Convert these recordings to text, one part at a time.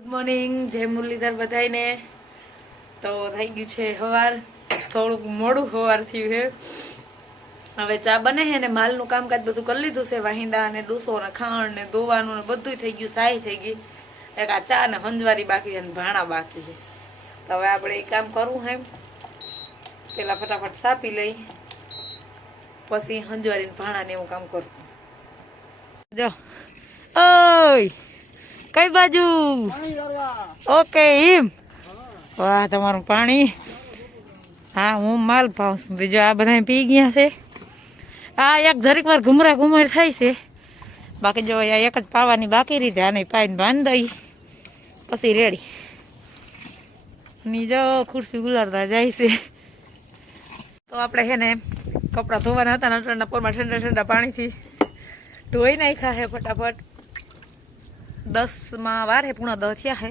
Good morning, જય મુરલીધર બધાને। તો થઈ ગયું છે સવાર, થોડુંક મોડું સવાર થયું છે। હવે ચા બને છે ને માલનું કામકાજ બધું કરી લીધું છે। વાહિંદા ને ડૂસો ને ખાંડ ને દોવાનું ને બધું થઈ ગયું, સાઈ થઈ ગઈ। એક આ ચા ને હંજવારી બાકી છે ને ભાણા બાકી છે। તો હવે આપણે એ કામ કરવું છે। પેલા ફટાફટ સાપી લઈ, પછી હંજવારી ને ભાણા ને એવું કામ કરશું। જો ઓય કઈ બાજુ? ઓકે એમ, વાહ તમારું પાણી। હા હું માલ પાઉં છું, બીજો આ બધા પી ગયા છે। આ એક જરીક વાર ઘુમરા ઘુમર થાય છે, બાકી જો એક જ પાવાની બાકી રીતે આને પાઈને બાંધ દઈ પછી રેડી ની જો ખુરશી ગુલાડતા જાય છે। તો આપણે છે ને કપડાં ધોવાના હતા, નટરના પોરમાં ઠંડા ઠંડા પાણીથી ધોઈ નાખ્યા છે ફટાફટ। 10 માં વાર હે, 9:45 થયા હે।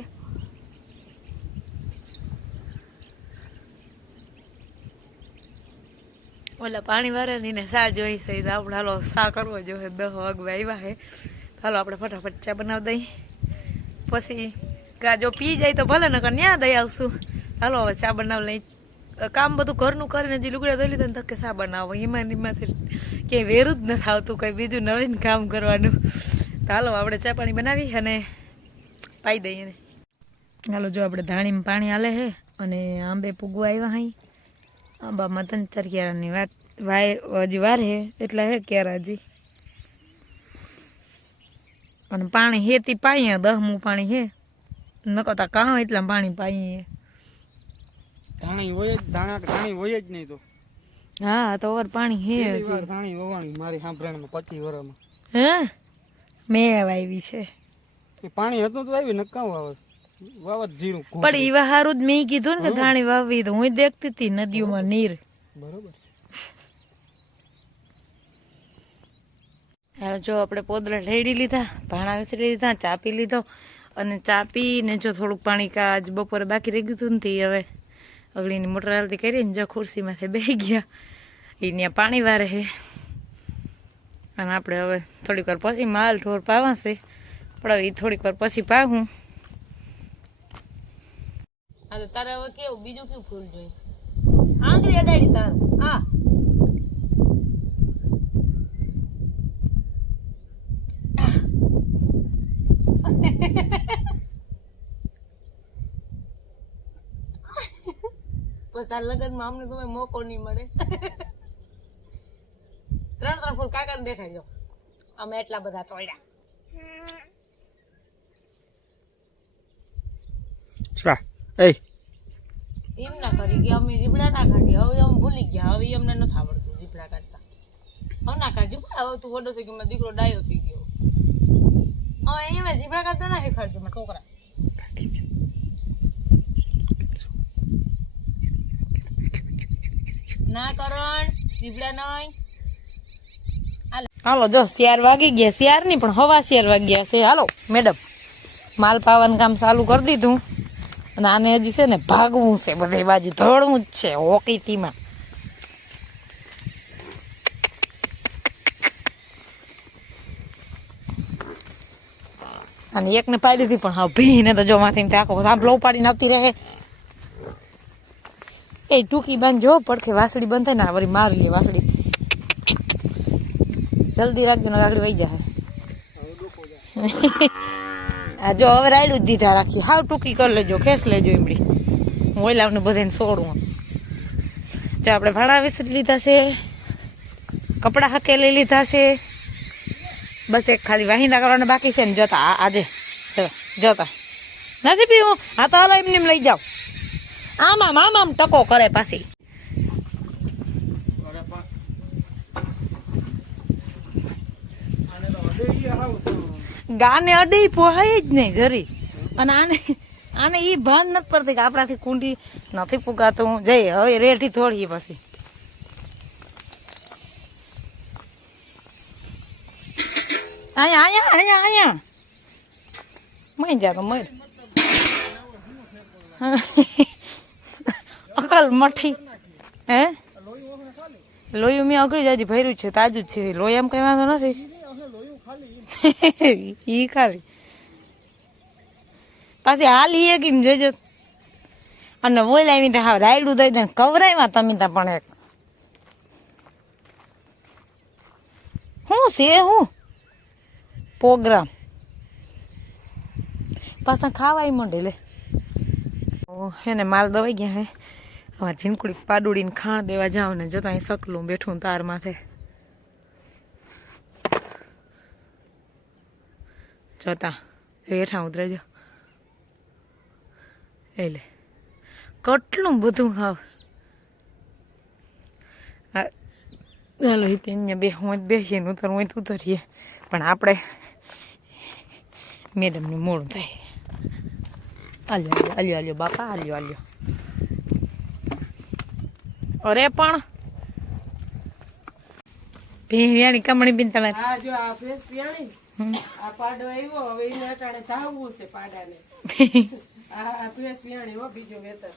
ઓલા પાણી વારે ને સા જોઈ છે, આપણે હાલો સા કરવો જોઈએ। 10 વાગવા આવ્યા છે, હાલો આપણે ફટાફટ ચા બનાવી દઈ, પછી જો પી જાય તો ભલે, નકર ન્યા દઈ આવશું। હાલો હવે ચા બનાવી લઈ, કામ બધું ઘરનું કરીને જે લુગડા ધોઈ લીધા ને તકે ચા બનાવો, એમાંથી ક્યાંય વેરું જ નથી આવતું કઈ બીજું નવીન કામ કરવાનું। તો હાલો આપણે ચા પાણી બનાવી અને પાઈ દઈએ ને। હાલો જો આપણે ધાણીમાં પાણી હાલે છે અને આંબે પૂગવા આવ્યા હાઈ। આંબામાં 3-4 ક્યારાની વાત હજી વાર હે, એટલા હે ક્યારા હજી। અને પાણી હેતી પાઈએ, 10મું પાણી હે, નકતા કાં એટલા પાણી પાઈએ। ધાણી હોય જ નહીં તો। હા તો ઓર પાણી હે હજી। ધાણી વવાણી મારી સાંભળામાં 25 વર્ષમાં હે મેં આવી છે, પાણી હતું તો આવી નકામ વાવત જીરું પણ ઈવા હારું જ મેં કીધું ને કે ધાણી વાવી, તો હું દેખતી હતી નદીઓમાં નીર બરોબર। જો આપણે પોદરા ઢેડી લીધા, ભાણા વિસરી લીધા, ચા પી લીધો, અને ચા પીને જો થોડુંક પાણી કાજ બપોરે બાકી રહી ગયું ને, હવે અગળીની મોટર હાલતી કરીને જો ખુરશીમાંથી બેસી ગયા, એ ત્યાં પાણી વારે છે। અને આપણે હવે થોડીક વાર પછી માલ ઢોર પાવાશે, પણ હવે એ થોડીક વાર પછી પાવું। હા તો તારે હવે કેવું બીજું કેવું ફૂલ જોઈએ? આંગળી અડાડી તાર આ પછી તાર લગ્નમાં અમને તમે મોકો નહીં મળે। 3 ફૂલ કાકાને દેખાડજો, અમે એટલા બધા તોડ્યા। એમ ના કરી કે અમે રીબડા ના કાઢી, હવે અમે ભૂલી ગયા, હવે અમને નથી આવડતું રીબડા કાઢતા। હવે ના કાઢજો, હવે તું વડો થઈ ગયો, મારો દીકરો ડાયો થઈ ગયો, હવે અહીંયા જીબડા કાઢતા ના શીખાડજો મારા છોકરા। ના કરણ જીબડા નહીં। હાલો જો 4 વાગી ગયા, 4 નહીં પણ 4:15 વાગ્યા છે। હાલો મેડમ માલ પાવાનું કામ ચાલુ કરી દીધું, અને આને હજી છે ને ભાગવું છે, બધે બાજુ દોડવું જ છે હોકી ટીમાં। અને એકને પાડી દીધી, પણ હા ભીને તો જો માથી આખો સાંભળો પાડીને આવતી રહે। એ ટૂંકી બાંધ જો, પડખે વાસળી બંધ થાય ને વળી મારી લે વાસળી, જલ્દી રાખજો ને આગળ વહી જાય। આ જો હવે રાયડું જ દીધા રાખી, હાવ ટૂંકી કરી લેજો, ખેસ લેજો એમડી, હું ઓલાવને બધાને છોડું। જો આપણે ભાડા વિસરી લીધા છે, કપડાં હકેલી લીધા છે, બસ એક ખાલી વાહિંદા કરવાના બાકી છે ને। જતા આજે જતા નથી પીવું, હા તો હાલો એમને લઈ જાઓ। આમ ટકો કરે પાછી, ગાને અડે પોહાય જ નહીં જરી। અને આને ઈ ભાન નથી પડતી કે આપણાથી કુંડી નથી પુગાતું, જઈ હવે રેઠી થોડી પછી અહીંયા મઈ જા તો મર અકલ મઠી હે લોહી મેં અઘરી જાજી ભર્યું છે, તાજું જ છે લોહી, એમ કઈ વાંધો નથી। ઈ ખાલી પાછી હાલ હીએ કેમ જોજો. અને બોલાવી તો હા રાયડું દઈ દે કવરાયમાં તમે ત્યાં પણ એક શું છે હું પ્રોગ્રામ પાછા ખાવાય માંડે લે એને માલ દવાઈ ગયા હે. હવે ઝીણકુડી પાડુડીને ખાણ દેવા જાવ ને જતા અહીં સકલું બેઠું તાર માથે જોતા હેઠા ઉતરેજો એટલે કેટલું બધું ખાવ. ચાલો અહીંયા બે હું બેસીએ ને ઉતર હું ઉતરીએ પણ આપણે મેડમને મોડું થાય. આલ્યો બાપા આલ્યો અરે પણ ભેણિયાની કમણી બિન તમે આ જો આ ફેસ વિયાણી આ પાડો આવ્યો હવે એને અટાણે ધાવવું છે પાડાને આ ફેસ વિયાણી હો બીજો વેતર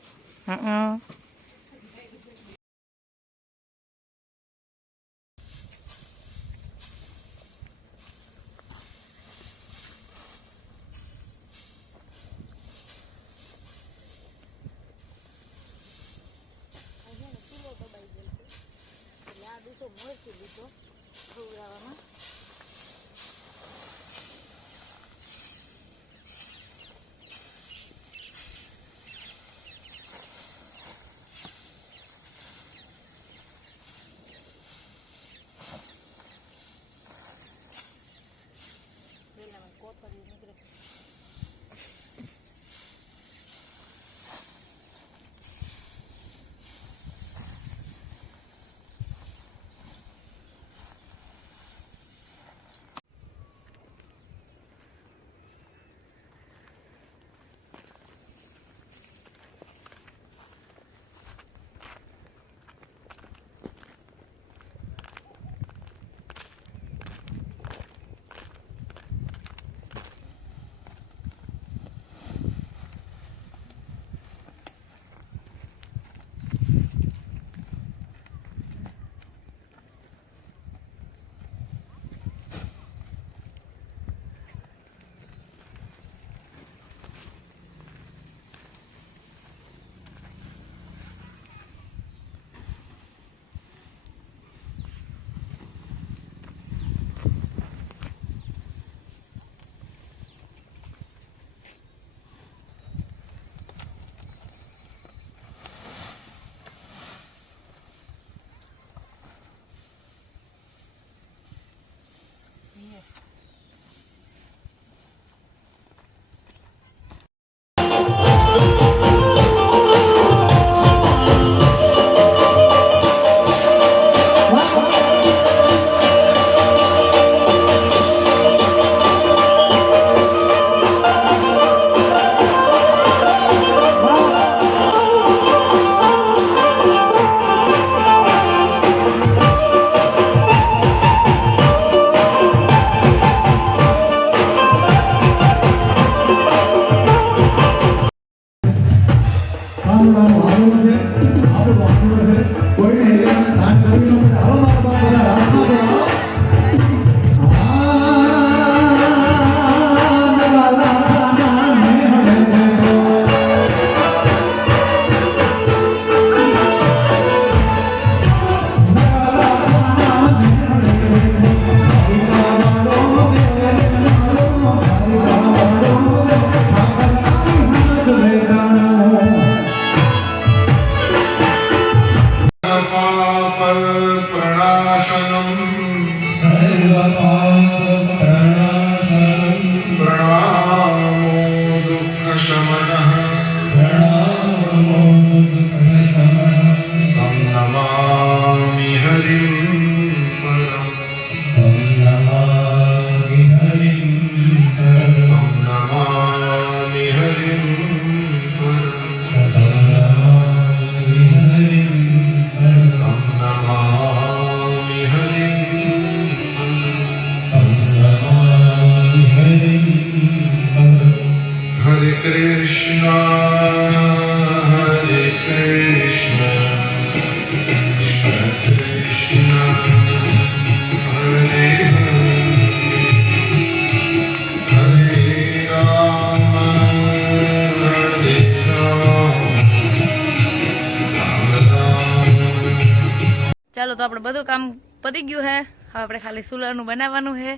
ચાલો તો આપણે બધું કામ પતી ગયું હે. હવે આપણે ખાલી સુલાનું બનાવવાનું છે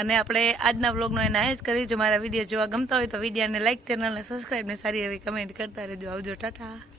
અને આપણે આજના વ્લોગનો એના જ કરી. જો મારા વિડીયો જોવા ગમતા હોય તો વિડીયોને લાઈક, ચેનલને સબસ્ક્રાઈબ ને સારી એવી કમેન્ટ કરતા રહેજો. આવજો, ટાટા.